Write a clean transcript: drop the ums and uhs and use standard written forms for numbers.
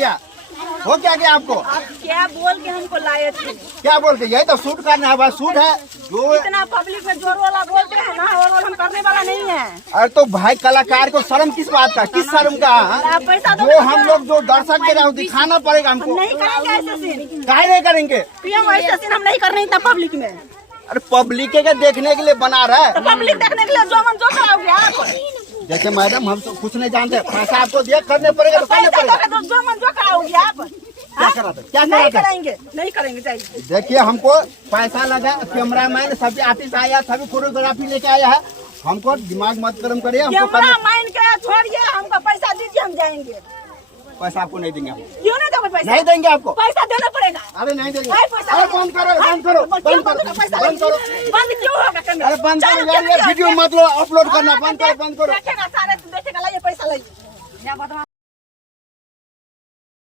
किया? हो क्या गया आपको? आप क्या बोल के हमको लाए थे? क्या बोल के? यही तो शूट करना है, बस शूट है जो। इतना पब्लिक में जोर वाला बोलते हैं ना, और हम करने वाला नहीं है। अरे तो भाई कलाकार को शर्म किस बात का, किस शर्म का? आप पैसा दो, जो हम लोग जो दर्शक के रहो दिखाना पड़ेगा हमको। नहीं करेंगे ऐसे सीन। काहे नहीं करेंगे? पीएम ऐसे सीन हम नहीं करने इतना पब्लिक में। अरे पब्लिक के देखने के लिए बना रहा है। तो पब्लिक देखने के लिए जो मन जो कराओगे आप? जैसे मैडम हम तो कुछ नहीं जानते, पैसा आपको दिया करने पड़ेगा तो करने पैसा पड़ेगा। दोगे तो जो मन जो कराओगे आप? क्या कराते? क्या नहीं कराते? करेंगे, नहीं करेंगे चाहिए। देखिए हमको पैसा लगा, कैमरामैन सभी आर्टिस्ट आया, सभी कोरियोग्राफी लेके आया है। हमको दिमाग मत गर्म करिए, हमको कैमरा मैन के छोड़िए, हमको पैसा दीजिए, हम जाएंगे। पैसा आपको नहीं देंगे हम। क्यों नहीं दोगे पैसा? नहीं देंगे आपको। पैसा देना पड़ेगा। अरे नहीं देंगे। नहीं पैसा। अरे बंद करो, बंद करो, बंद करो, बंद करो। बंद क्यों होगा कैमरा? अरे बंद करो यार, ये वीडियो मत लो, अपलोड करना बंद करो, बंद करो। देखेगा सारे, देखेगा, लाइए पैसा लाइए।